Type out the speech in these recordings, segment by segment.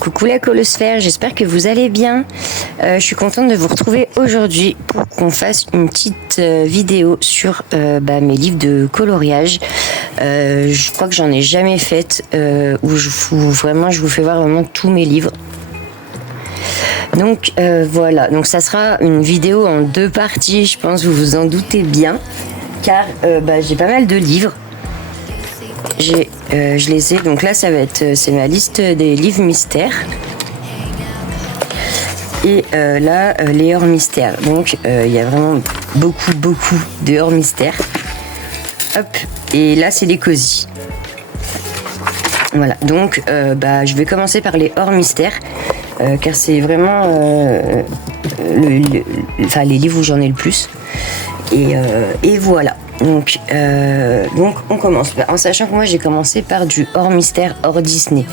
Coucou la colosphère, j'espère que vous allez bien. Je suis contente de vous retrouver aujourd'hui pour qu'on fasse une petite vidéo sur mes livres de coloriage. Je crois que j'en ai jamais fait où je vous fais voir vraiment tous mes livres. Donc voilà, donc ça sera une vidéo en 2 parties, je pense, vous vous en doutez bien, car j'ai pas mal de livres. Je les ai, donc là c'est ma liste des livres mystères. Et là, les hors mystères. Donc il y a vraiment beaucoup de hors mystères. Hop, et là c'est les cosy. Voilà, donc je vais commencer par les hors mystères. Car c'est vraiment les livres où j'en ai le plus. Et voilà. Donc on commence. En sachant que moi j'ai commencé par du hors mystère, hors Disney.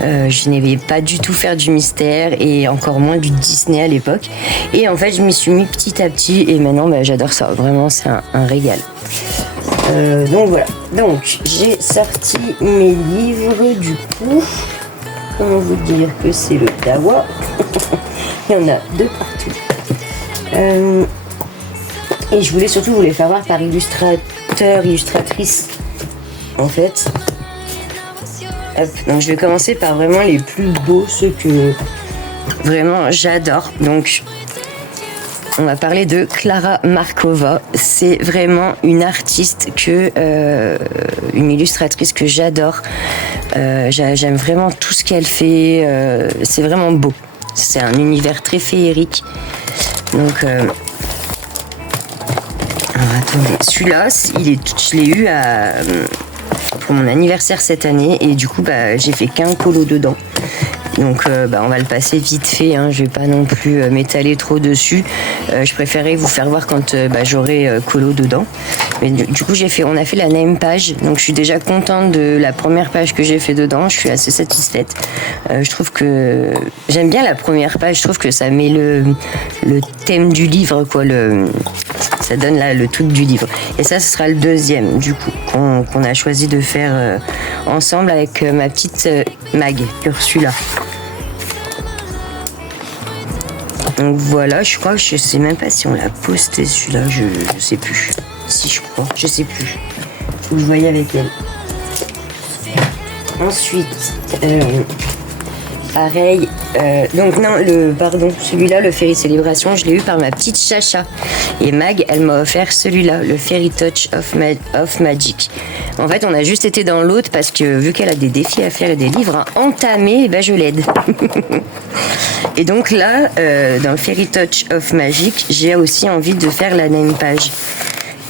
Je n'aimais pas du tout faire du mystère et encore moins du Disney à l'époque. Et en fait je m'y suis mis petit à petit et maintenant j'adore ça. Vraiment c'est un régal. Donc voilà. Donc j'ai sorti mes livres du coup. Comment vous dire que c'est le Dawa. Il y en a 2 partout. Et je voulais surtout vous les faire voir par illustratrice. En fait. Hop. Donc je vais commencer par vraiment les plus beaux, ceux que vraiment j'adore. Donc on va parler de Klara Markova. C'est vraiment une artiste une illustratrice que j'adore. J'aime vraiment tout ce qu'elle fait. C'est vraiment beau. C'est un univers très féerique. Donc, attendez. Celui-là, je l'ai eu pour mon anniversaire cette année. Et du coup, j'ai fait qu'un colo dedans. Donc on va le passer vite fait, hein. Je vais pas non plus m'étaler trop dessus. Je préférais vous faire voir quand j'aurai colo dedans. Mais du coup on a fait la name page, donc je suis déjà contente de la première page que j'ai fait dedans. Je suis assez satisfaite. Je trouve que j'aime bien la première page. Je trouve que ça met le thème du livre, quoi. Ça donne là le tout du livre. Et ça, ce sera le deuxième du coup qu'on a choisi de faire ensemble avec ma petite Mag, Ursula. Donc voilà, je crois que je sais même pas si on l'a posté celui-là, je sais plus. Si je crois, je sais plus. Faut que je voyais avec elle. Ensuite, pareil. Donc non, celui-là, le Fairy Célébration, je l'ai eu par ma petite Chacha. Et Mag, elle m'a offert celui-là, le Fairy Touch of Magic. En fait, on a juste été dans l'autre parce que vu qu'elle a des défis à faire et des livres à entamer, je l'aide. Et donc là, dans le Fairy Touch of Magic, j'ai aussi envie de faire la name page.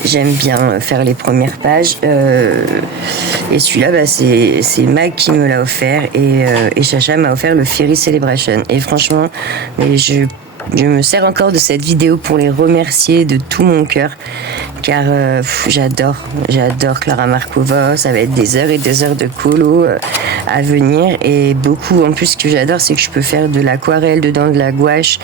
J'aime bien faire les premières pages. Et celui-là, c'est Mag qui me l'a offert. Et Chacha m'a offert le Fairy Celebration. Et franchement, je me sers encore de cette vidéo pour les remercier de tout mon cœur. Car j'adore Klara Markova. Ça va être des heures et des heures de colo à venir. Et beaucoup, en plus, ce que j'adore, c'est que je peux faire de l'aquarelle dedans, de la gouache,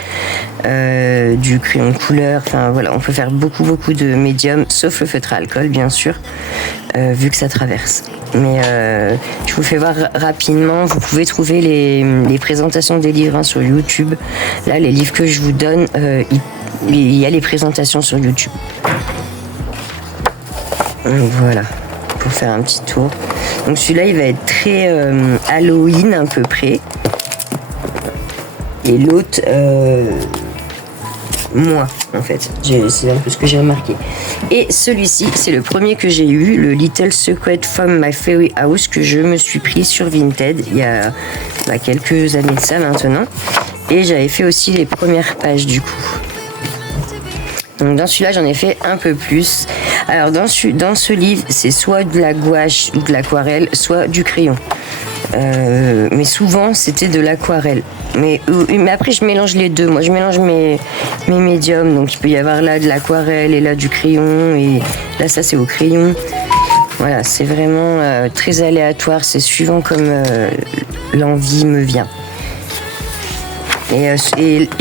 du crayon de couleur. Enfin voilà, on peut faire beaucoup de médiums, sauf le feutre à alcool, bien sûr, vu que ça traverse. Mais je vous fais voir rapidement. Vous pouvez trouver les présentations des livres sur YouTube. Là, les livres que je vous donne, il y a les présentations sur YouTube. Donc voilà, pour faire un petit tour. Donc celui-là, il va être très Halloween à peu près. Et l'autre, moi, en fait. C'est un peu ce que j'ai remarqué. Et celui-ci, c'est le premier que j'ai eu, le Little Secret from My Fairy House, que je me suis pris sur Vinted il y a quelques années de ça maintenant. Et j'avais fait aussi les premières pages du coup. Donc dans celui-là, j'en ai fait un peu plus. Alors dans ce livre, c'est soit de la gouache ou de l'aquarelle, soit du crayon. Mais souvent, c'était de l'aquarelle. Mais après, je mélange les deux. Moi, je mélange mes médiums. Donc il peut y avoir là de l'aquarelle et là du crayon. Et là, ça, c'est au crayon. Voilà, c'est vraiment très aléatoire. C'est suivant comme l'envie me vient. Et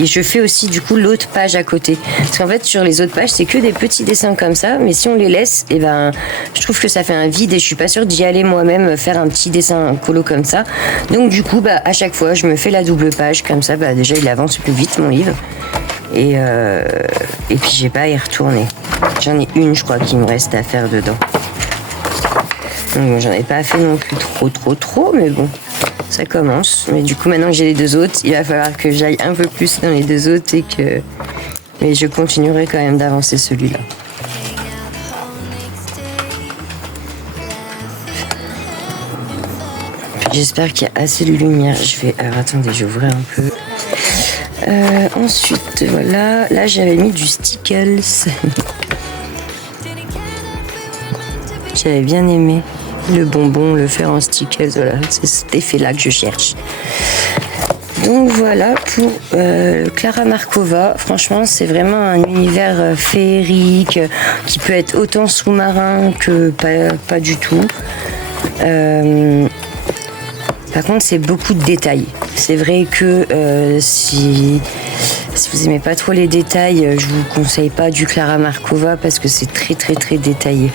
je fais aussi du coup l'autre page à côté. Parce qu'en fait sur les autres pages c'est que des petits dessins comme ça, mais si on les laisse, et ben je trouve que ça fait un vide et je suis pas sûre d'y aller moi-même faire un petit dessin colo comme ça. Donc du coup à chaque fois je me fais la double page comme ça, déjà il avance plus vite mon livre. Et puis j'ai pas à y retourner. J'en ai une je crois qui me reste à faire dedans. Donc j'en ai pas fait non plus trop, mais bon. Ça commence, mais du coup maintenant que j'ai les deux autres, il va falloir que j'aille un peu plus dans les deux autres mais je continuerai quand même d'avancer celui-là. J'espère qu'il y a assez de lumière. Alors attendez, je vais ouvrir un peu. Ensuite, voilà, là j'avais mis du Stickles. J'avais bien aimé. Le bonbon, le faire en stickers, voilà, c'est cet effet-là que je cherche. Donc voilà pour Klara Markova. Franchement, c'est vraiment un univers féerique qui peut être autant sous-marin que pas du tout. Par contre, c'est beaucoup de détails. C'est vrai que si vous aimez pas trop les détails, je vous conseille pas du Klara Markova parce que c'est très très très détaillé.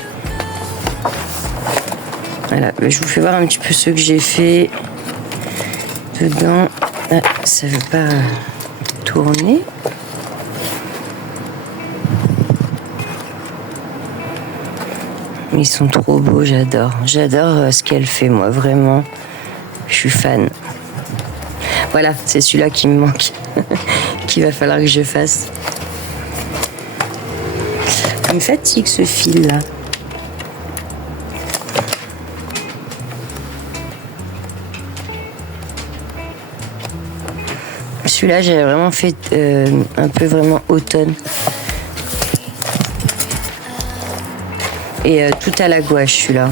Voilà, je vous fais voir un petit peu ce que j'ai fait dedans. Ah, ça veut pas tourner. Ils sont trop beaux, j'adore. J'adore ce qu'elle fait, moi, vraiment. Je suis fan. Voilà, c'est celui-là qui me manque. Qu'il va falloir que je fasse. Il me fatigue ce fil-là. Celui-là, j'avais vraiment fait un peu vraiment automne. Et tout à la gouache, celui-là.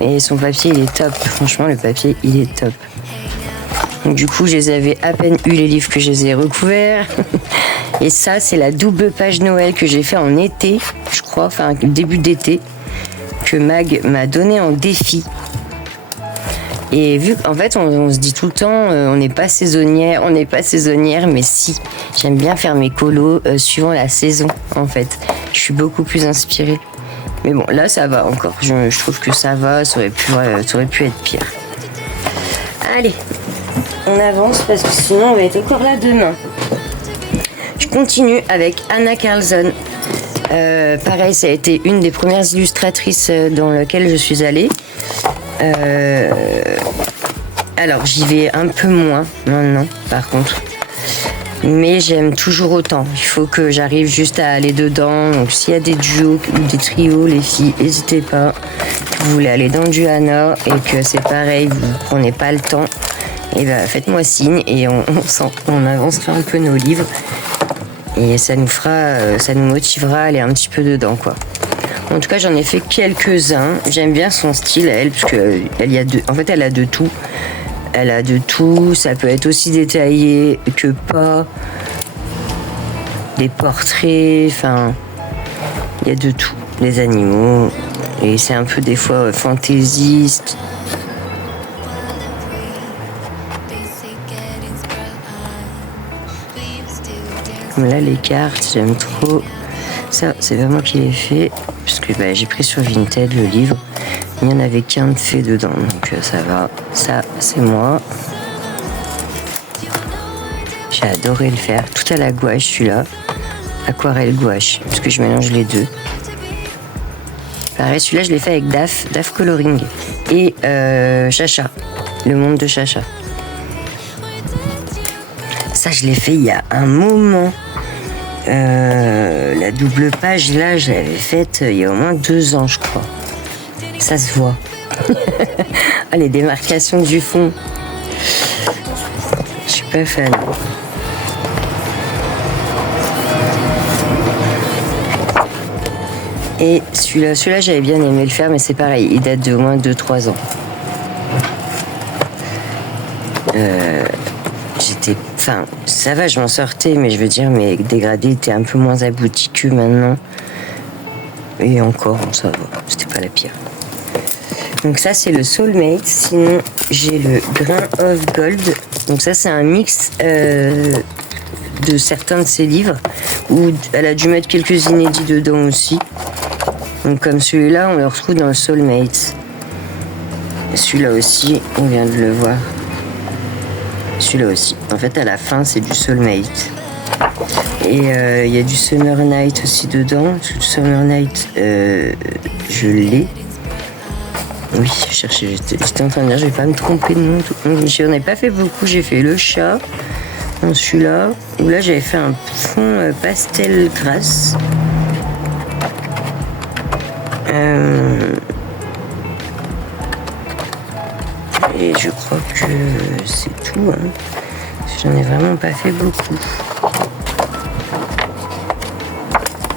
Et son papier, il est top. Franchement, le papier, il est top. Donc, du coup, je les avais à peine eu, les livres, que je les ai recouverts. Et ça, c'est la double page Noël que j'ai fait en été, je crois, enfin, début d'été, que Mag m'a donné en défi. Et vu qu'en fait, on se dit tout le temps, on n'est pas saisonnière, mais si, j'aime bien faire mes colos suivant la saison, en fait. Je suis beaucoup plus inspirée. Mais bon, là, ça va encore. Je trouve que ça va, ça aurait pu être pire. Allez, on avance parce que sinon, on va être encore là demain. Je continue avec Anna Carlson. Pareil, ça a été une des premières illustratrices dans laquelle je suis allée. Alors j'y vais un peu moins maintenant par contre, mais j'aime toujours autant. Il faut que j'arrive juste à aller dedans. Donc s'il y a des duos ou des trios, les filles, n'hésitez pas. Que vous voulez aller dans du Anna et que c'est pareil, vous prenez pas le temps, et ben faites-moi signe et on avancera un peu nos livres et ça nous motivera à aller un petit peu dedans quoi. En tout cas, j'en ai fait quelques-uns. J'aime bien son style, elle, parce que elle a de tout. Elle a de tout. Ça peut être aussi détaillé que pas. Des portraits, enfin, il y a de tout. Les animaux. Et c'est un peu des fois fantaisiste. Comme là, les cartes, j'aime trop. Ça, c'est vraiment moi qui l'ai fait, puisque j'ai pris sur Vinted le livre. Il n'y en avait qu'un de fait dedans, donc ça va. Ça, c'est moi. J'ai adoré le faire. Tout à la gouache, celui-là. Aquarelle gouache, parce que je mélange les deux. Pareil, celui-là, je l'ai fait avec DAF Coloring. Et Chacha, le monde de Chacha. Ça, je l'ai fait il y a un moment. La double page là je l'avais faite il y a au moins 2 ans je crois. Ça se voit. Ah, les démarcations du fond, je suis pas fan. Et celui-là j'avais bien aimé le faire, mais c'est pareil, il date de au moins 2-3 ans. Enfin, ça va, je m'en sortais, mais je veux dire, mes dégradés étaient un peu moins aboutis que maintenant. Et encore, ça va, c'était pas la pire. Donc ça, c'est le Soulmate. Sinon, j'ai le Grain of Gold. Donc ça, c'est un mix de certains de ses livres, où elle a dû mettre quelques inédits dedans aussi. Donc comme celui-là, on le retrouve dans le Soulmate. Celui-là aussi, on vient de le voir. Celui-là aussi. En fait, à la fin, c'est du Soulmate. Et il y a du Summer Night aussi dedans. Le Summer Night, je l'ai. Oui, je cherchais, j'étais en train de dire, je vais pas me tromper de nom. J'en ai pas fait beaucoup, j'ai fait le chat. Dans celui-là, où là j'avais fait un fond pastel grasse. Et je crois que c'est tout. Hein. J'en ai vraiment pas fait beaucoup.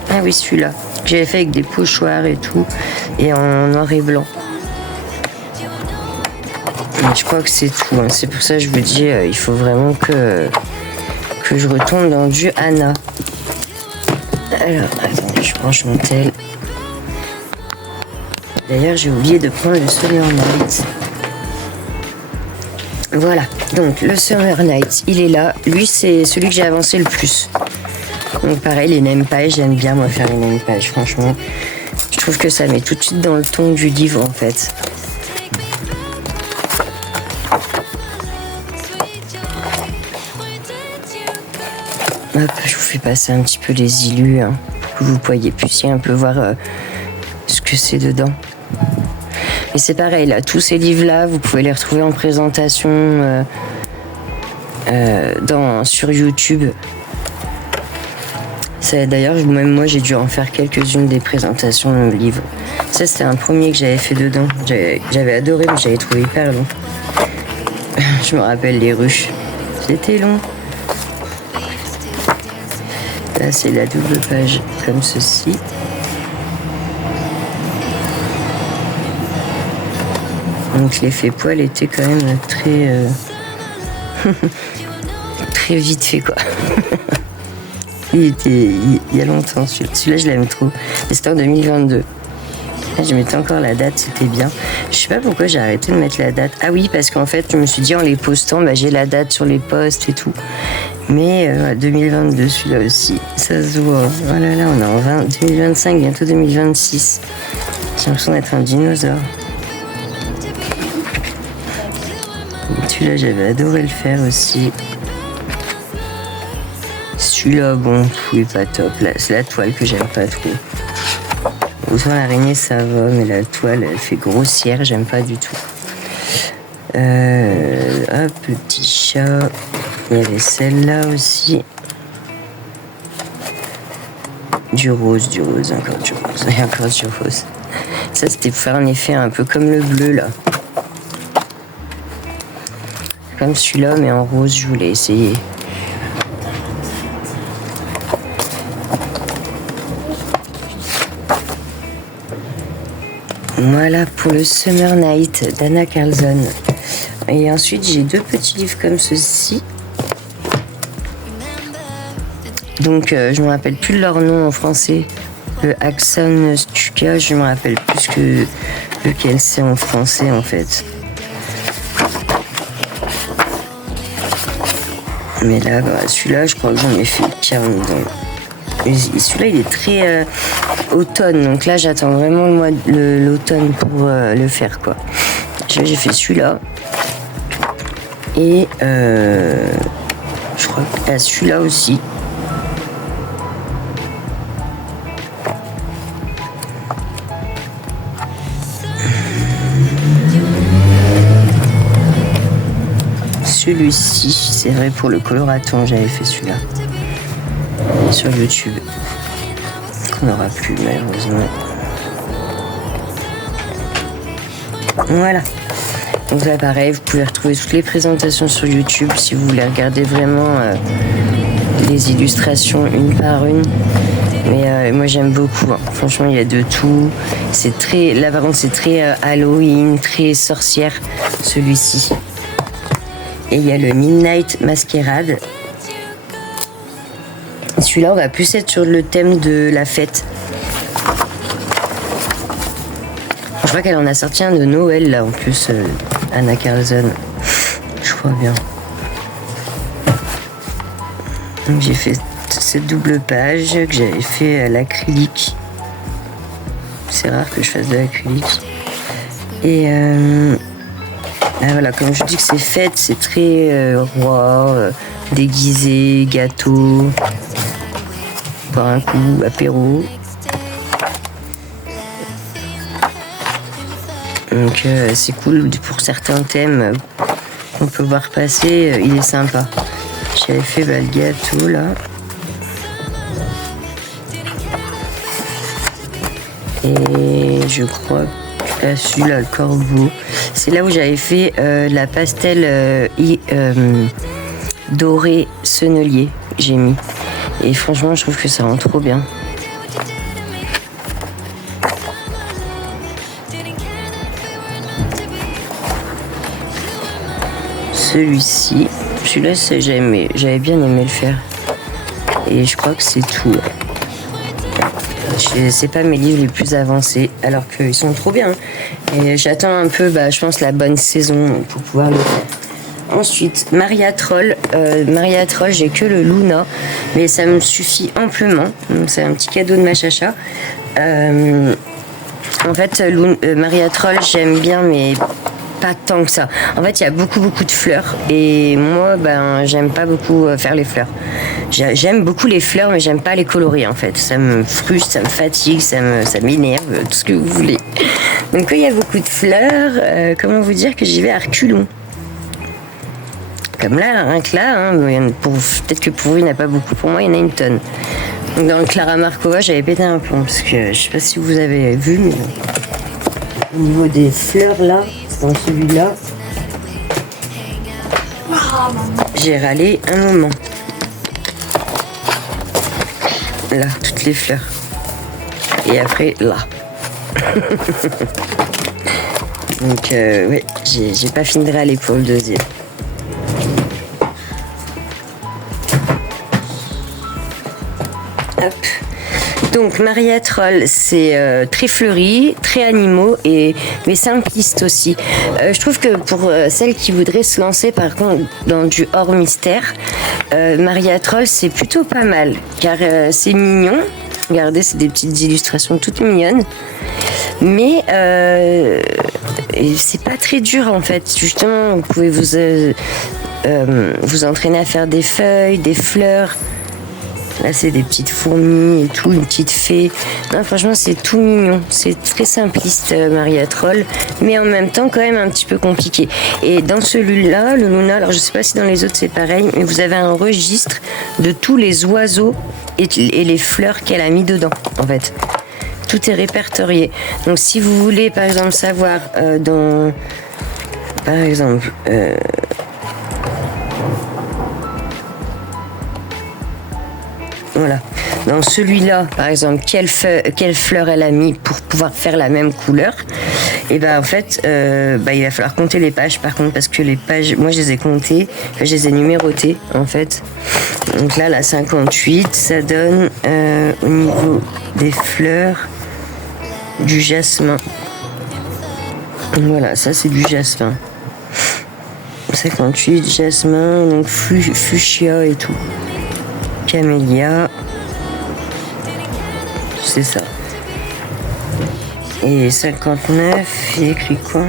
Ah oui, celui-là. J'avais fait avec des pochoirs et tout. Et en noir et blanc. Mais je crois que c'est tout. Hein. C'est pour ça que je vous dis, il faut vraiment que je retourne dans du Anna. Alors, attendez, je branche mon tel. D'ailleurs, j'ai oublié de prendre le Summer Night. Voilà, donc le Summer Night, il est là. Lui, c'est celui que j'ai avancé le plus. Donc pareil, les name pages, j'aime bien moi faire les name pages, franchement. Je trouve que ça met tout de suite dans le ton du livre en fait. Hop, je vous fais passer un petit peu les illus, hein, pour que vous puissiez un peu voir ce que c'est dedans. Et c'est pareil, là, tous ces livres-là, vous pouvez les retrouver en présentation sur YouTube. D'ailleurs, même moi, j'ai dû en faire quelques-unes des présentations de livres. Ça, c'était un premier que j'avais fait dedans. J'avais adoré, mais j'avais trouvé hyper long. Je me rappelle les ruches. C'était long. Là, c'est la double page comme ceci. Donc l'effet poil était quand même très très vite fait quoi. Il y a longtemps celui-là, je l'aime trop. C'était en 2022. Je mettais encore la date, c'était bien. Je sais pas pourquoi j'ai arrêté de mettre la date. Ah oui, parce qu'en fait, je me suis dit en les postant, j'ai la date sur les posts et tout. Mais 2022, celui-là aussi, ça se voit. Voilà, là, on est en 2025, bientôt 2026. J'ai l'impression d'être un dinosaure. Celui-là, j'avais adoré le faire aussi. Celui-là, bon, il est pas top. Là, c'est la toile que j'aime pas trop. Autant l'araignée, ça va, mais la toile, elle fait grossière, j'aime pas du tout. Hop, le petit chat. Il y avait celle-là aussi. Du rose, encore du rose, et encore du rose. Ça, c'était pour faire un effet un peu comme le bleu, là. Comme celui-là, mais en rose, je voulais essayer. Voilà pour le Summer Night d'Anna Carlson. Et ensuite, j'ai deux petits livres comme ceci. Donc, je me rappelle plus de leur nom en français. Le Axon Stuka, je me rappelle plus que lequel c'est en français en fait. Mais là, celui-là, je crois que j'en ai fait 40 ans. Et celui-là, il est très automne. Donc là, j'attends vraiment l'automne pour le faire, quoi. J'ai fait celui-là. Et je crois que celui-là aussi. Celui-ci, c'est vrai, pour le coloraton, j'avais fait celui-là sur YouTube, qu'on n'aura plus malheureusement. Voilà. Donc là, pareil, vous pouvez retrouver toutes les présentations sur YouTube si vous voulez regarder vraiment les illustrations une par une. Mais moi, j'aime beaucoup. Hein. Franchement, il y a de tout. C'est très, là par contre, c'est très Halloween, très sorcière, celui-ci. Et il y a le Midnight Masquerade. Celui-là, on va plus être sur le thème de la fête. Je crois qu'elle en a sorti un de Noël, là, en plus, Anna Carlson. Je crois bien. Donc j'ai fait cette double page que j'avais fait à l'acrylique. C'est rare que je fasse de l'acrylique. Et voilà, comme je dis que c'est fête, c'est très roi, déguisé, gâteau, boire un coup, apéro. Donc c'est cool pour certains thèmes qu'on peut voir passer, il est sympa. J'avais fait le gâteau là. Et je crois que là, celui-là, le corbeau, c'est là où j'avais fait la pastel doré sennelier, j'ai mis. Et franchement, je trouve que ça rend trop bien. Celui-ci, celui-là, j'avais bien aimé le faire. Et je crois que c'est tout. C'est pas mes livres les plus avancés, alors qu'ils sont trop bien. Et j'attends un peu, je pense, la bonne saison pour pouvoir le faire. Ensuite, Maria Troll. Maria Troll, j'ai que le Luna, mais ça me suffit amplement. Donc, c'est un petit cadeau de ma chacha. En fait, Maria Troll, j'aime bien, mais pas tant que ça. En fait, il y a beaucoup de fleurs et moi, j'aime pas beaucoup faire les fleurs. J'aime beaucoup les fleurs, mais j'aime pas les colorer en fait. Ça me frustre, ça me fatigue, ça m'énerve, tout ce que vous voulez. Donc quand il y a beaucoup de fleurs, comment vous dire que j'y vais à reculons. Comme là, rien que là, peut-être que pour vous il n'y en a pas beaucoup, pour moi il y en a une tonne. Donc dans le Clara Markova, j'avais pété un plomb parce que je sais pas si vous avez vu, mais au niveau des fleurs là, dans celui-là, j'ai râlé un moment. Là, toutes les fleurs. Et après, là. Donc, ouais, j'ai pas fini de râler pour le deuxième. Hop. Donc Maria Troll, c'est très fleuri, très animaux mais simpliste aussi. Je trouve que pour celles qui voudraient se lancer par contre dans du hors mystère, Maria Troll c'est plutôt pas mal car c'est mignon. Regardez, c'est des petites illustrations toutes mignonnes. Mais c'est pas très dur en fait. Justement, vous pouvez vous entraîner à faire des feuilles, des fleurs. Là, c'est des petites fourmis et tout, une petite fée. Non, franchement, c'est tout mignon. C'est très simpliste, Maria Troll, mais en même temps, quand même un petit peu compliqué. Et dans celui-là, le Luna, alors je sais pas si dans les autres c'est pareil, mais vous avez un registre de tous les oiseaux et les fleurs qu'elle a mis dedans, en fait. Tout est répertorié. Donc, si vous voulez, par exemple, savoir par exemple, voilà. Dans celui-là, par exemple, quelle fleur elle a mis pour pouvoir faire la même couleur. Et en fait, il va falloir compter les pages par contre, parce que les pages, moi je les ai comptées, je les ai numérotées en fait. Donc là, la 58, ça donne au niveau des fleurs du jasmin. Voilà, ça c'est du jasmin. 58, jasmin, donc fuchsia et tout. Camélia, c'est ça. Et 59, il écrit quoi?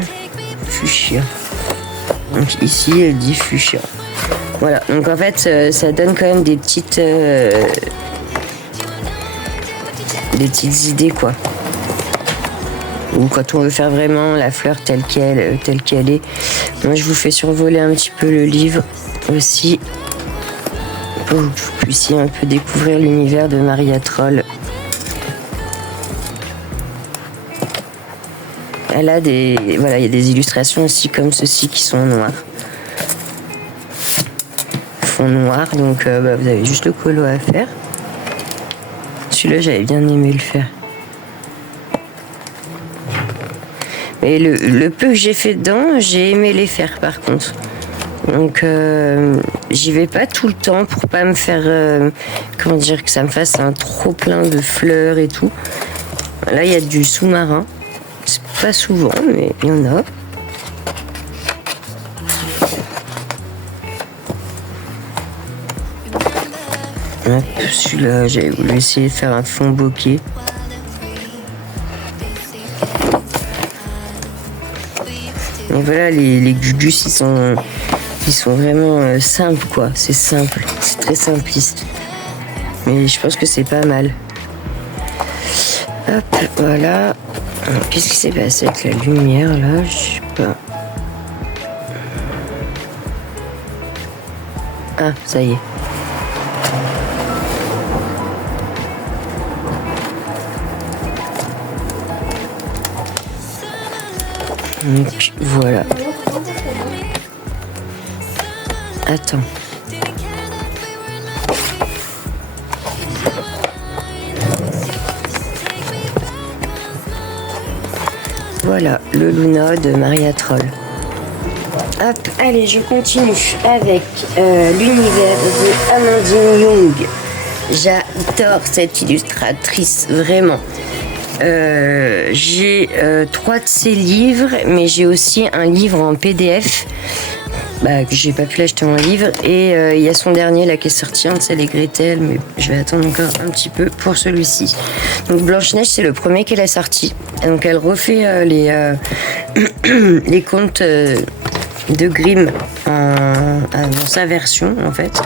Fuchsia. Donc ici, elle dit fuchsia. Voilà, donc en fait, ça donne quand même des petites idées, quoi. Ou quand on veut faire vraiment la fleur telle qu'elle est. Moi, je vous fais survoler un petit peu le livre aussi, pour que vous puissiez un peu découvrir l'univers de Maria Troll. Elle a il y a des illustrations aussi comme ceci qui sont noires. Fond noir, donc vous avez juste le colo à faire. Celui-là, j'avais bien aimé le faire. Mais le peu que j'ai fait dedans, j'ai aimé les faire par contre. Donc j'y vais pas tout le temps pour pas me faire que ça me fasse un trop plein de fleurs et tout. Là il y a du sous-marin, c'est pas souvent mais il y en a. Hop, celui-là, j'avais voulu essayer de faire un fond bokeh. Et voilà, les Guggus, ils sont vraiment simples, quoi. C'est simple, c'est très simpliste. Mais je pense que c'est pas mal. Hop, voilà. Qu'est-ce qui s'est passé avec la lumière, là? Je sais pas. Ah, ça y est. Donc, voilà. Attends. Voilà, le Luna de Maria Troll. Hop, allez, je continue avec l'univers de Amandine Young. J'adore cette illustratrice, vraiment. J'ai 3 de ses livres, mais j'ai aussi un livre en PDF. Que j'ai pas pu l'acheter en livre. Et il y a son dernier là qui est sorti, c'est les Gretel, mais je vais attendre encore un petit peu pour celui-ci. Donc Blanche-Neige, c'est le premier qu'elle a sorti. Donc elle refait les contes de Grimm dans sa version en fait.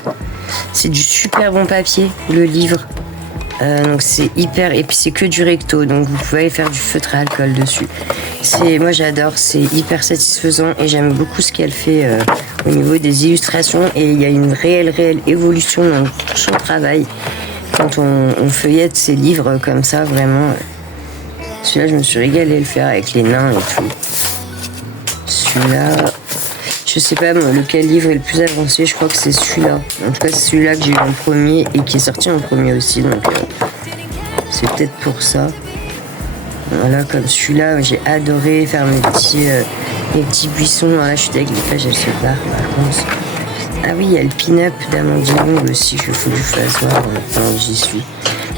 C'est du super bon papier, le livre. Donc c'est hyper, et puis c'est que du recto, donc vous pouvez faire du feutre à alcool dessus. Moi j'adore, c'est hyper satisfaisant et j'aime beaucoup ce qu'elle fait au niveau des illustrations, et il y a une réelle évolution dans tout son travail quand on feuillette ses livres comme ça, vraiment. Celui-là je me suis régalée à le faire avec les nains et tout. Celui-là, je sais pas lequel livre est le plus avancé, je crois que c'est celui-là. En tout cas, c'est celui-là que j'ai eu en premier et qui est sorti en premier aussi, donc c'est peut-être pour ça. Voilà, comme celui-là, j'ai adoré faire mes petits buissons. Là, je suis avec les pages, elles se barrent par contre. Ah oui, il y a le pin-up d'Amandine Young aussi, qu'il faut que je fasse voir maintenant que j'y suis.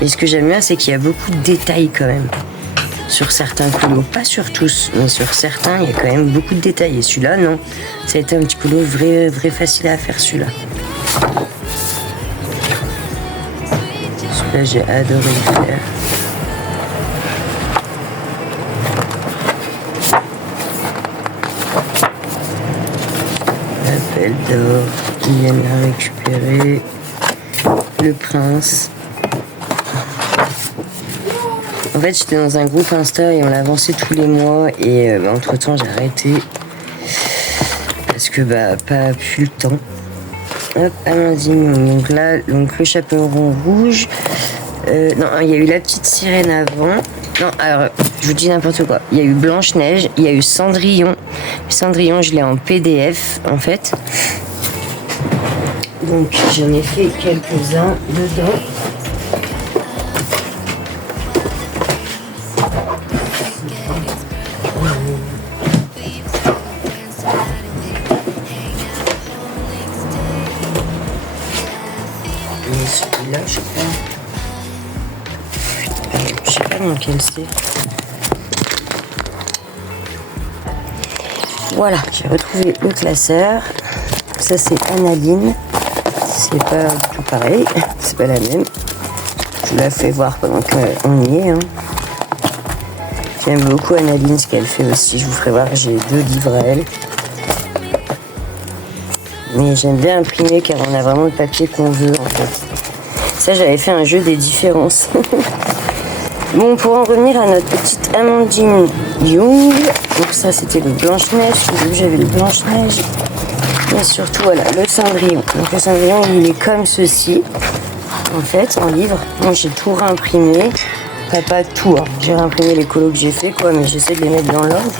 Et ce que j'aime bien, c'est qu'il y a beaucoup de détails quand même. Sur certains colos, pas sur tous, mais sur certains, il y a quand même beaucoup de détails. Et celui-là, non. Ça a été un petit colo vrai facile à faire, celui-là. Celui-là, j'ai adoré le faire. La Belle d'Or, qui viennent la récupérer. Le Prince. En fait, j'étais dans un groupe Insta et on l'avançait tous les mois, et entre temps j'ai arrêté parce que pas plus le temps. Hop, Amandine, donc là, le chaperon rouge. Non, il y a eu la petite sirène avant. Non, alors je vous dis n'importe quoi. Il y a eu Blanche-Neige, il y a eu Cendrillon. Cendrillon, je l'ai en PDF en fait. Donc j'en ai fait quelques-uns dedans. Celui-là, je sais pas dans quel c'est. Voilà, j'ai retrouvé le classeur. Ça, c'est Analine. C'est pas du tout pareil. C'est pas la même. Je la fais voir pendant qu'on y est. Hein. J'aime beaucoup Analine, ce qu'elle fait aussi. Je vous ferai voir, j'ai 2 livres à elle. Mais j'aime bien imprimer car on a vraiment le papier qu'on veut en fait. Ça, j'avais fait un jeu des différences. Bon, pour en revenir à notre petite Amandine Young, donc ça c'était le Blanche-Neige, j'avais le Blanche-Neige, mais surtout voilà, le Cendrillon. Donc le Cendrillon, il est comme ceci, en fait, en livre. Moi j'ai tout réimprimé, enfin pas tout, hein. J'ai réimprimé les colos que j'ai fait, quoi, mais j'essaie de les mettre dans l'ordre.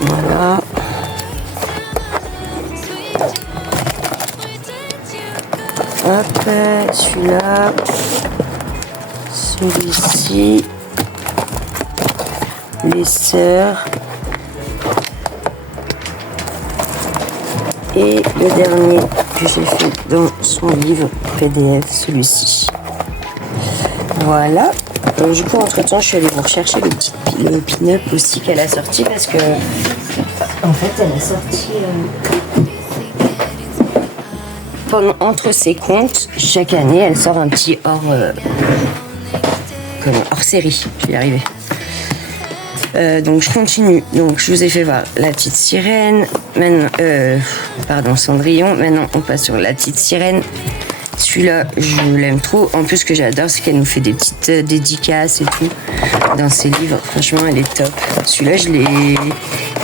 Voilà. Hop, celui-là, celui-ci, les sœurs, et le dernier que j'ai fait dans son livre PDF, celui-ci. Voilà. Donc, du coup, entre temps, je suis allée vous rechercher le pin-up aussi qu'elle a sorti parce que, en fait, elle a sorti. entre ses comptes, chaque année, elle sort un petit hors série. Je vais y arriver. Donc je continue. Donc je vous ai fait voir La Petite Sirène. Maintenant, Cendrillon. Maintenant, on passe sur La Petite Sirène. Celui-là, je l'aime trop. En plus, ce que j'adore, c'est qu'elle nous fait des petites dédicaces et tout dans ses livres. Franchement, elle est top. Celui-là, je l'ai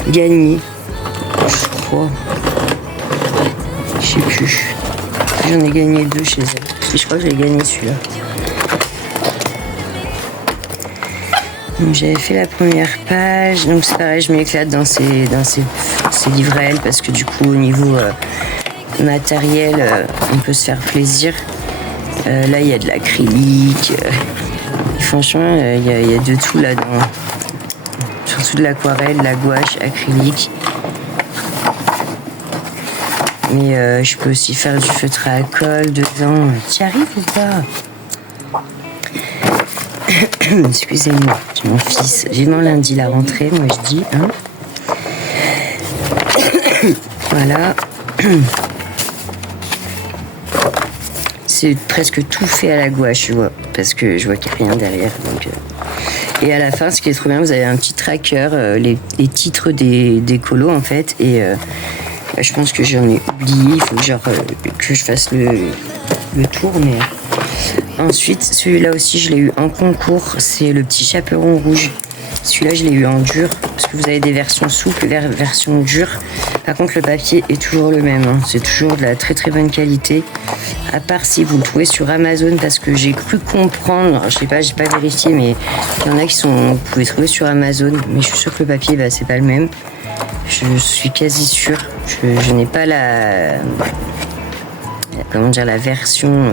gagné, je crois. Je sais plus. J'en ai gagné 2 chez elle. Et je crois que j'ai gagné celui-là. Donc j'avais fait la première page. Donc c'est pareil, je m'éclate dans ces livres à elle parce que du coup, au niveau matériel, on peut se faire plaisir. Là, il y a de l'acrylique. Franchement, il y a de tout là-dedans. Surtout de l'aquarelle, de la gouache, acrylique. Mais je peux aussi faire du feutre à colle dedans. Tu y arrives ou pas? Excusez-moi, c'est mon fils. Vivement lundi la rentrée, moi je dis. Hein. Voilà. C'est presque tout fait à la gouache, je vois, parce que je vois qu'il n'y a rien derrière. Donc, Et à la fin, ce qui est trop bien, vous avez un petit tracker, les titres des colos en fait, et je pense que j'en ai oublié. Il faut que je fasse le tour, mais ensuite celui-là aussi, je l'ai eu en concours. C'est le petit chaperon rouge. Celui-là, je l'ai eu en dur, parce que vous avez des versions souples, versions dures. Par contre, le papier est toujours le même. Hein. C'est toujours de la très très bonne qualité. À part si vous le trouvez sur Amazon, parce que j'ai cru comprendre, je sais pas, j'ai pas vérifié, mais il y en a vous pouvez trouver sur Amazon. Mais je suis sûre que le papier, c'est pas le même. Je suis quasi sûre. Je n'ai pas la version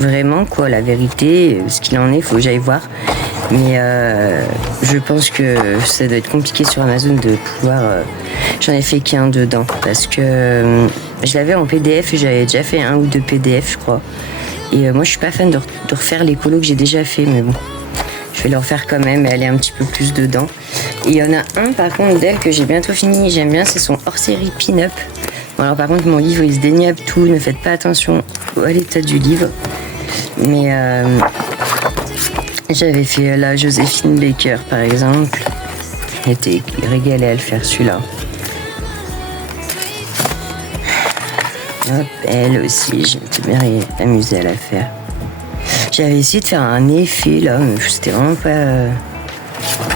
vraiment, quoi, la vérité, ce qu'il en est, faut que j'aille voir. Mais je pense que ça doit être compliqué sur Amazon de pouvoir... J'en ai fait qu'un dedans parce que je l'avais en PDF et j'avais déjà fait 1 ou 2 PDF, je crois. Et moi, je suis pas fan de refaire les colos que j'ai déjà fait, mais bon, je vais le refaire quand même et aller un petit peu plus dedans. Et il y en a un, par contre, d'elle que j'ai bientôt fini, j'aime bien, c'est son hors-série Pin-Up. Bon, alors par contre, mon livre, il se déniable tout, ne faites pas attention à l'état du livre. Mais... j'avais fait la Joséphine Baker, par exemple. J'étais régalée à le faire, celui-là. Hop, elle aussi, j'étais bien amusée à la faire. J'avais essayé de faire un effet, là, mais c'était vraiment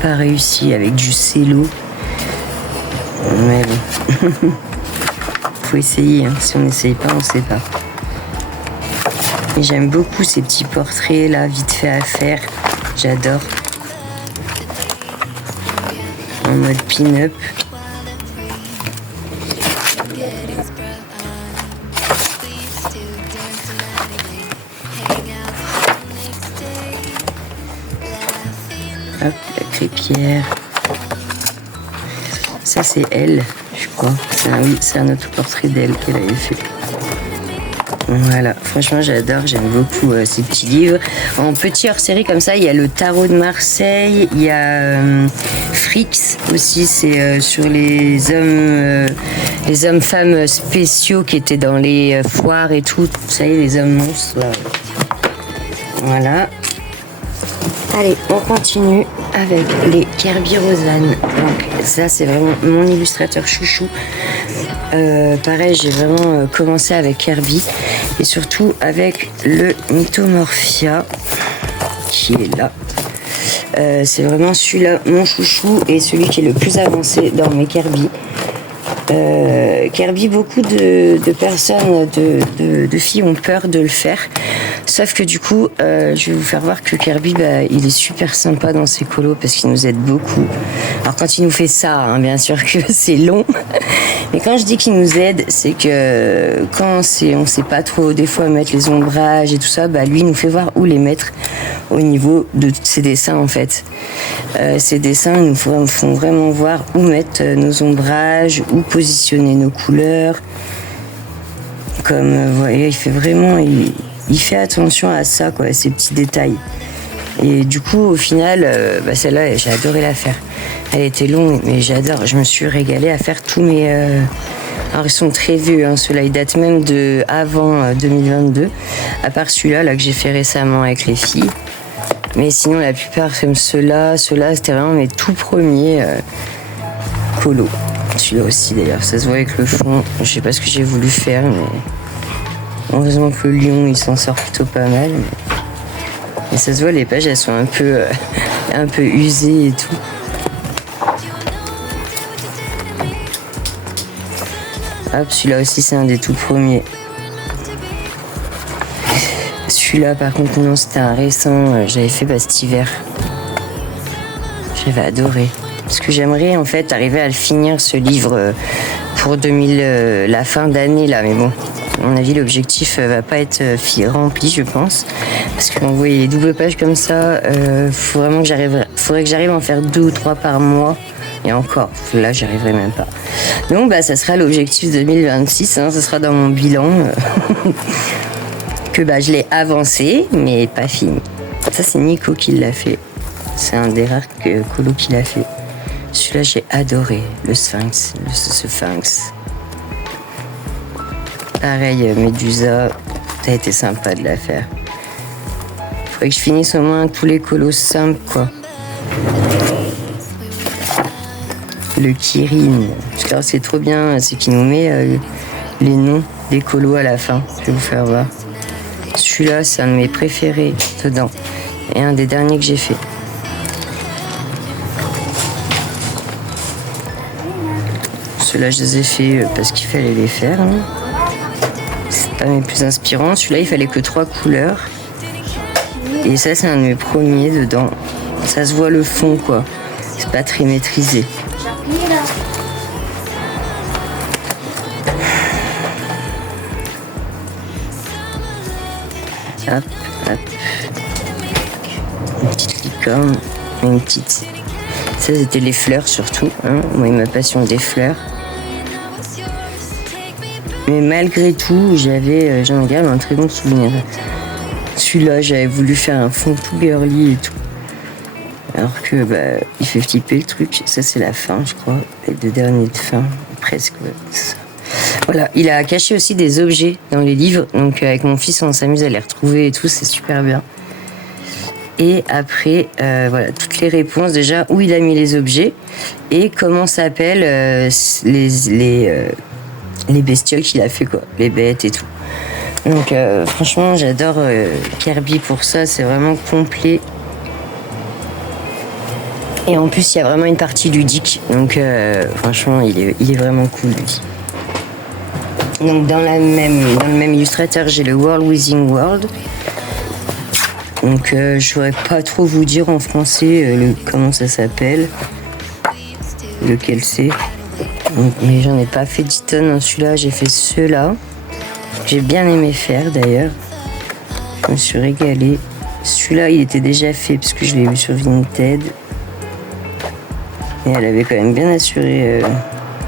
pas réussi avec du cello. Mais bon. Faut essayer, hein. Si on n'essaye pas, on sait pas. Et j'aime beaucoup ces petits portraits, là, vite fait à faire. J'adore. En mode pin-up. Hop, la crêpière. Ça, c'est elle, je crois. C'est un autre portrait d'elle qu'elle avait fait. Voilà, franchement j'adore, j'aime beaucoup ces petits livres. En petit hors-série comme ça, il y a le Tarot de Marseille, il y a Frix aussi, c'est sur les hommes-femmes spéciaux qui étaient dans les foires et tout, vous savez, les hommes monstres. Voilà. Allez, on continue avec les Kerby Rosanne. Donc ça, c'est vraiment mon illustrateur chouchou. Pareil, j'ai vraiment commencé avec Kerby et surtout avec le Mythomorphia qui est là. C'est vraiment celui-là mon chouchou et celui qui est le plus avancé dans mes Kerby. Kerby, beaucoup de personnes, de filles ont peur de le faire. Sauf que du coup, je vais vous faire voir que Kerby, il est super sympa dans ses colos parce qu'il nous aide beaucoup. Alors quand il nous fait ça, hein, bien sûr que c'est long. Mais quand je dis qu'il nous aide, c'est que quand on sait pas trop des fois mettre les ombrages et tout ça, lui il nous fait voir où les mettre au niveau de ses dessins en fait. Ces dessins nous font vraiment voir où mettre nos ombrages, où positionner nos couleurs. Comme vous voyez, il fait vraiment, il fait attention à ça, quoi, à ces petits détails. Et du coup, au final, celle-là, j'ai adoré la faire. Elle était longue, mais j'adore. Je me suis régalée à faire tous mes Alors ils sont très vieux, hein, ceux-là ils datent même de avant 2022, à part celui-là là, que j'ai fait récemment avec les filles. Mais sinon la plupart comme ceux-là c'était vraiment mes tout premiers colos. Celui-là aussi d'ailleurs, ça se voit avec le fond, je sais pas ce que j'ai voulu faire, mais heureusement que le lion il s'en sort plutôt pas mal. Mais ça se voit, les pages elles sont un peu usées et tout. Hop, celui-là aussi c'est un des tout premiers. Celui-là par contre non, c'était un récent, j'avais fait cet hiver. J'avais adoré. Parce que j'aimerais en fait arriver à le finir ce livre pour la fin d'année là, mais bon, à mon avis l'objectif va pas être rempli je pense. Parce que vous voyez les doubles pages comme ça, faudrait que j'arrive à en faire 2 ou 3 par mois. Et encore, là j'y arriverai même pas. Donc bah ça sera l'objectif 2026, hein, ça sera dans mon bilan que bah je l'ai avancé mais pas fini. Ça c'est Nico qui l'a fait. C'est un des rares colos qui l'a fait. Celui-là j'ai adoré, le Sphinx, le Sphinx. Pareil, Médusa, ça a été sympa de la faire. Faudrait que je finisse au moins tous les colos simples quoi. Le Kirin, parce que c'est trop bien, c'est qu'il nous met les noms des colos à la fin. Je vais vous faire voir. Celui-là, c'est un de mes préférés dedans. Et un des derniers que j'ai fait. Ceux-là, je les ai fait parce qu'il fallait les faire. Hein. C'est pas mes plus inspirants. Celui-là, il fallait que 3 couleurs. Et ça, c'est un de mes premiers dedans. Ça se voit le fond, quoi. C'est pas très maîtrisé. Hop, hop. Une petite licorne, une petite. Ça, c'était les fleurs surtout. Hein. Moi, ma passion des fleurs. Mais malgré tout, j'en garde un très bon souvenir. Celui-là, j'avais voulu faire un fond tout girly et tout. Alors que, il fait flipper le truc. Ça, c'est la fin, je crois. Les 2 derniers de fin. Presque, ouais. Voilà, il a caché aussi des objets dans les livres. Donc, avec mon fils, on s'amuse à les retrouver et tout. C'est super bien. Et après, voilà, toutes les réponses. Déjà, où il a mis les objets. Et comment s'appellent les bestioles qu'il a fait, quoi. Les bêtes et tout. Donc, franchement, j'adore Kirby pour ça. C'est vraiment complet. Et en plus, il y a vraiment une partie ludique. Donc, franchement, il est vraiment cool, lui. Donc, dans le même illustrateur, j'ai le World Within World. Donc, je saurais pas trop vous dire en français comment ça s'appelle. Lequel c'est. Donc, mais j'en ai pas fait 10 tonnes dans celui-là. J'ai fait ceux-là. J'ai bien aimé faire, d'ailleurs. Je me suis régalée. Celui-là, il était déjà fait parce que je l'ai vu sur Vinted. Et elle avait quand même bien assuré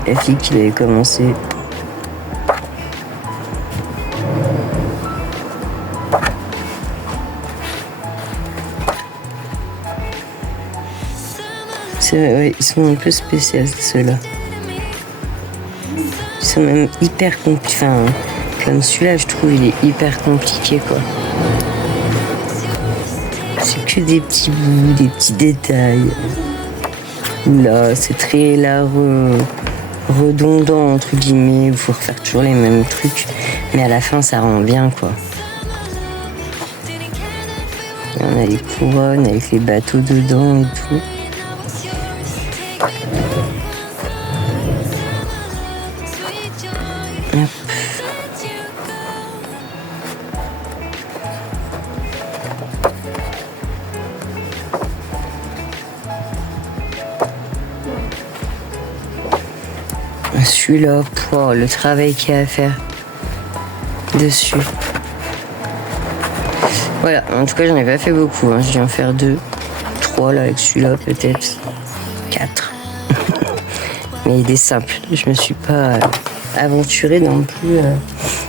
la fille qui avait commencé. C'est vrai, ouais, ils sont un peu spéciaux ceux-là. Ils sont même hyper compliqués. Enfin, comme celui-là, je trouve, il est hyper compliqué, quoi. C'est que des petits bouts, des petits détails. Là, c'est très redondant, entre guillemets. Il faut refaire toujours les mêmes trucs. Mais à la fin, ça rend bien, quoi. Et on a les couronnes avec les bateaux dedans et tout. Hop. Celui-là, pour le travail qu'il y a à faire dessus. Voilà, en tout cas, j'en ai pas fait beaucoup. Hein. Je viens en faire 2, 3 là avec celui-là, peut-être 4. Mais des simples. Je me suis pas aventurée non plus.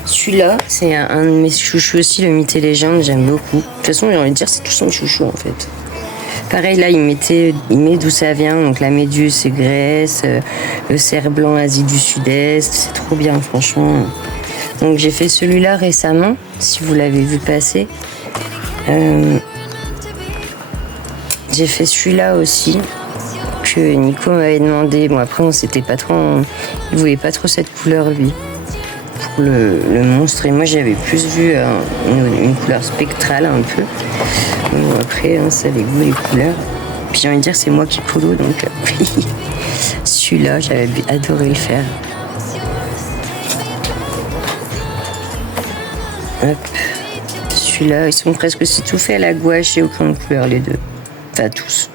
Celui-là, c'est un de mes chouchous aussi, le Mythes et Légendes. J'aime beaucoup. De toute façon, j'ai envie de dire, c'est tous mes chouchous en fait. Pareil, là, il met d'où ça vient. Donc, la méduse, c'est Grèce. Le cerf blanc, Asie du Sud-Est. C'est trop bien, franchement. Donc, j'ai fait celui-là récemment, si vous l'avez vu passer. J'ai fait celui-là aussi, que Nico m'avait demandé. Bon, après, on s'était pas trop... Il voulait pas trop cette couleur, lui, pour le monstre. Et moi, j'avais plus vu une couleur spectrale, un peu. Bon, après, hein, ça les goûts, les couleurs. Puis j'ai envie de dire, c'est moi qui colo, donc celui-là, j'avais adoré le faire. Hop. Celui-là, ils sont presque aussi tout faits à la gouache et au crayon de couleur, les deux. Enfin, tous.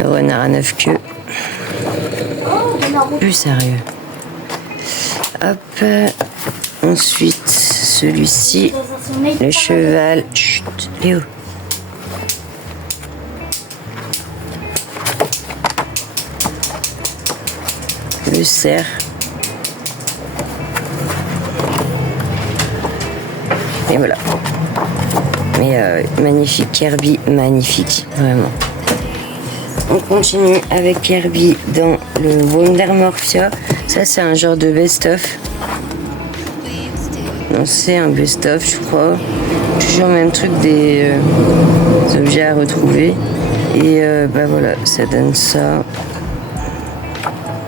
Le renard à 9 queues. Plus sérieux. Hop. Ensuite, celui-ci. Le cheval. Chut, Léo. Le cerf. Et voilà. Mais magnifique, Kirby, magnifique, vraiment. On continue avec Kirby dans le Wonder Morphia. Ça, c'est un genre de best-of. Non, c'est un best-of, je crois. Toujours le même truc des objets à retrouver. Et bah voilà, ça donne ça.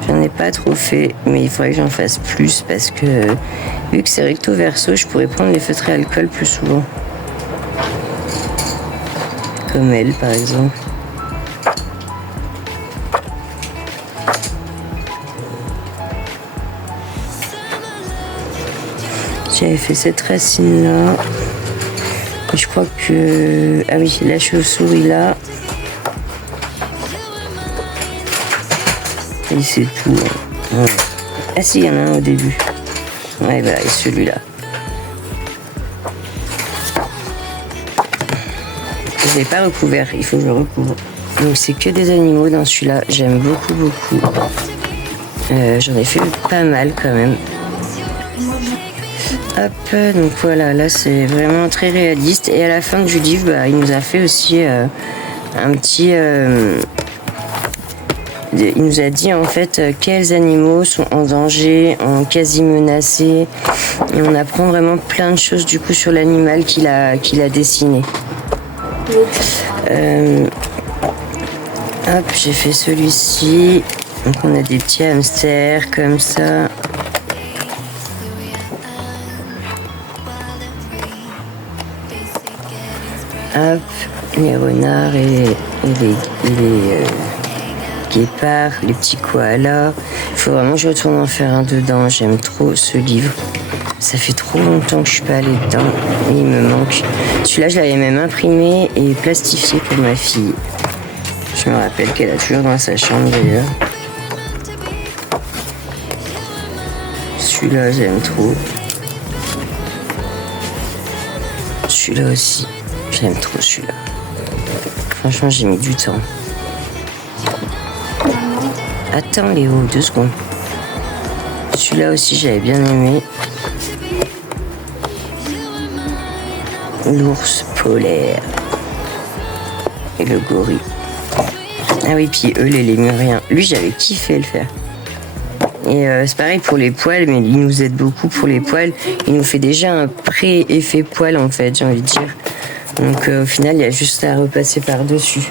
J'en ai pas trop fait, mais il faudrait que j'en fasse plus parce que vu que c'est recto verso, je pourrais prendre les feutres à alcool plus souvent. Comme elle, par exemple. J'avais fait cette racine-là. Je crois que... Ah oui, la chauve-souris là. Et c'est tout. Ouais. Ah si, il y en a un au début. Ouais, voilà, et celui-là. Je l'ai pas recouvert, il faut que je le recouvre. Donc c'est que des animaux dans celui-là. J'aime beaucoup, beaucoup. J'en ai fait pas mal quand même. Hop, donc voilà, là c'est vraiment très réaliste. Et à la fin du livre, bah, il nous a fait aussi un petit... il nous a dit en fait quels animaux sont en danger, en quasi menacés. Et on apprend vraiment plein de choses du coup sur l'animal qu'il a dessiné. Hop, j'ai fait celui-ci. Donc on a des petits hamsters comme ça. Hop, les renards et les guépards, les petits koalas. Il faut vraiment que je retourne en faire un dedans. J'aime trop ce livre. Ça fait trop longtemps que je suis pas allée dedans. Et il me manque. Celui-là, je l'avais même imprimé et plastifié pour ma fille. Je me rappelle qu'elle a toujours dans sa chambre d'ailleurs. Celui-là, j'aime trop. Celui-là aussi. J'aime trop celui-là. Franchement, j'ai mis du temps. Attends Léo, 2 secondes. Celui-là aussi, j'avais bien aimé. L'ours polaire. Et le gorille. Ah oui, puis eux, les lémuriens. Lui, j'avais kiffé le faire. Et c'est pareil pour les poils, mais il nous aide beaucoup pour les poils. Il nous fait déjà un pré-effet poil, en fait, j'ai envie de dire. Donc au final, il y a juste à repasser par-dessus.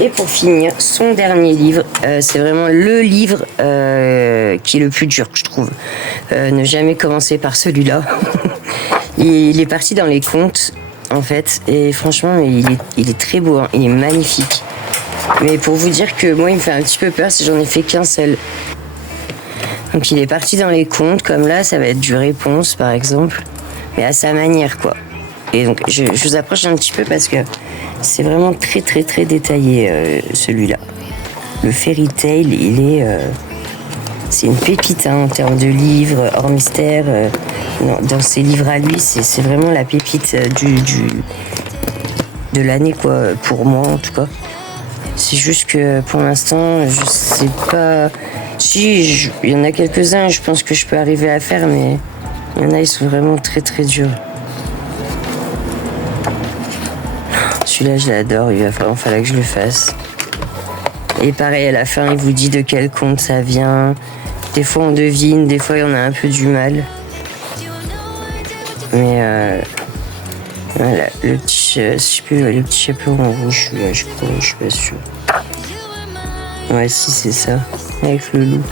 Et pour finir, son dernier livre, c'est vraiment le livre qui est le plus dur, je trouve. Ne jamais commencer par celui-là. Il est parti dans les contes, en fait. Et franchement, il est très beau, hein, il est magnifique. Mais pour vous dire que moi, il me fait un petit peu peur si j'en ai fait qu'un seul. Donc il est parti dans les contes, comme là, ça va être du Réponse, par exemple. Mais à sa manière, quoi. Et donc, je vous approche un petit peu parce que c'est vraiment très, très, très détaillé, celui-là. Le Fairy Tail, c'est une pépite hein, en termes de livres, hors mystère. Dans ses livres à lui, c'est vraiment la pépite de l'année, quoi, pour moi, en tout cas. C'est juste que, pour l'instant, je sais pas Si, il y en a quelques-uns, je pense que je peux arriver à faire, mais il y en a, ils sont vraiment très très durs. Celui-là, je l'adore, il va falloir que je le fasse. Et pareil, à la fin, il vous dit de quel conte ça vient. Des fois, on devine, des fois, on a un peu du mal. Mais voilà, le petit chapeau en rouge, là, je crois, je suis pas sûre. Ouais, si, c'est ça, avec le loup.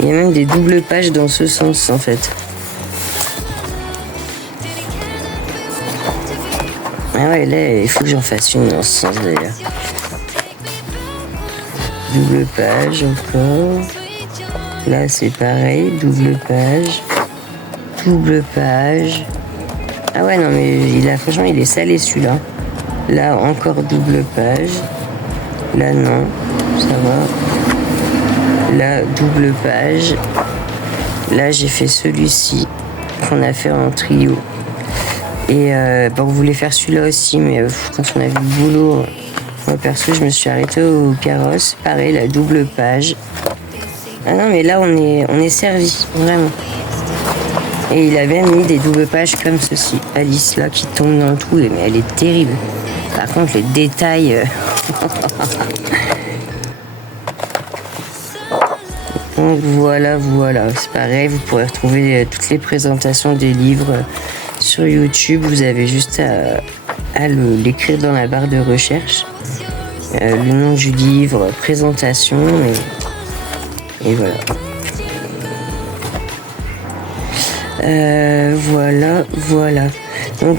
Il y a même des doubles pages dans ce sens, en fait. Ah ouais, là, il faut que j'en fasse une dans ce sens, d'ailleurs. Double page, encore. Là, c'est pareil, double page. Double page. Ah ouais, non, mais franchement, il est salé, celui-là. Là, encore double page. Là, non, ça va. Là, double page. Là, j'ai fait celui-ci qu'on a fait en trio. Et on voulait faire celui-là aussi, mais quand on a vu le boulot, moi perso, je me suis arrêtée au carrosse. Pareil, la double page. Ah non, mais là, on est servi, vraiment. Et il a même mis des doubles pages comme ceci. Alice, là, qui tombe dans le trou, mais elle est terrible. Par contre, les détails... Donc voilà, c'est pareil, vous pourrez retrouver toutes les présentations des livres sur YouTube. Vous avez juste à l'écrire dans la barre de recherche. Le nom du livre, présentation, et voilà. Voilà. Donc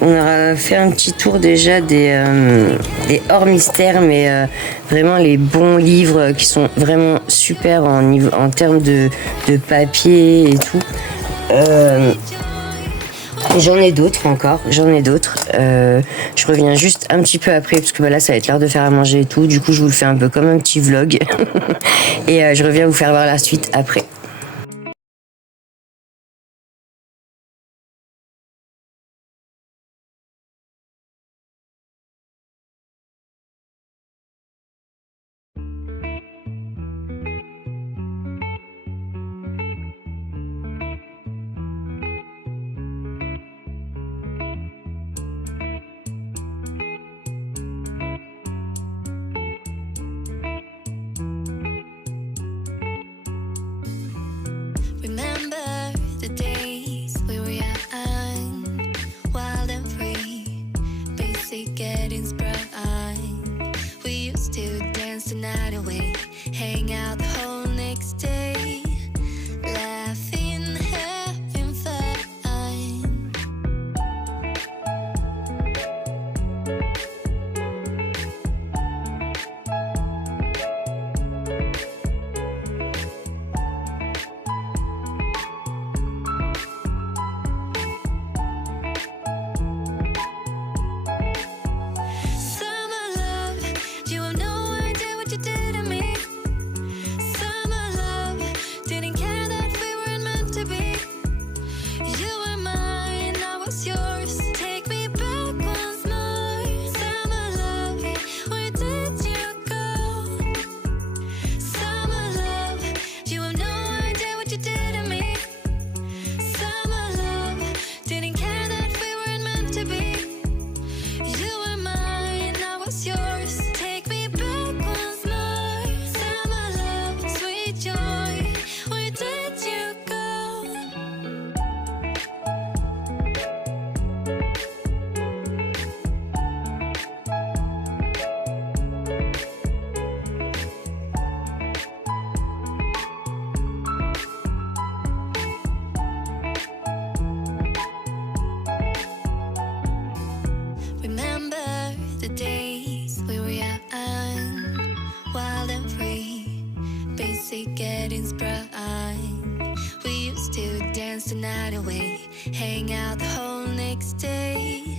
on aura fait un petit tour déjà des hors mystères, mais vraiment les bons livres qui sont vraiment super en termes de papier et tout. Et j'en ai d'autres encore, je reviens juste un petit peu après parce que là ça va être l'heure de faire à manger et tout. Du coup je vous le fais un peu comme un petit vlog et je reviens vous faire voir la suite après. The night away, hang out the whole next day.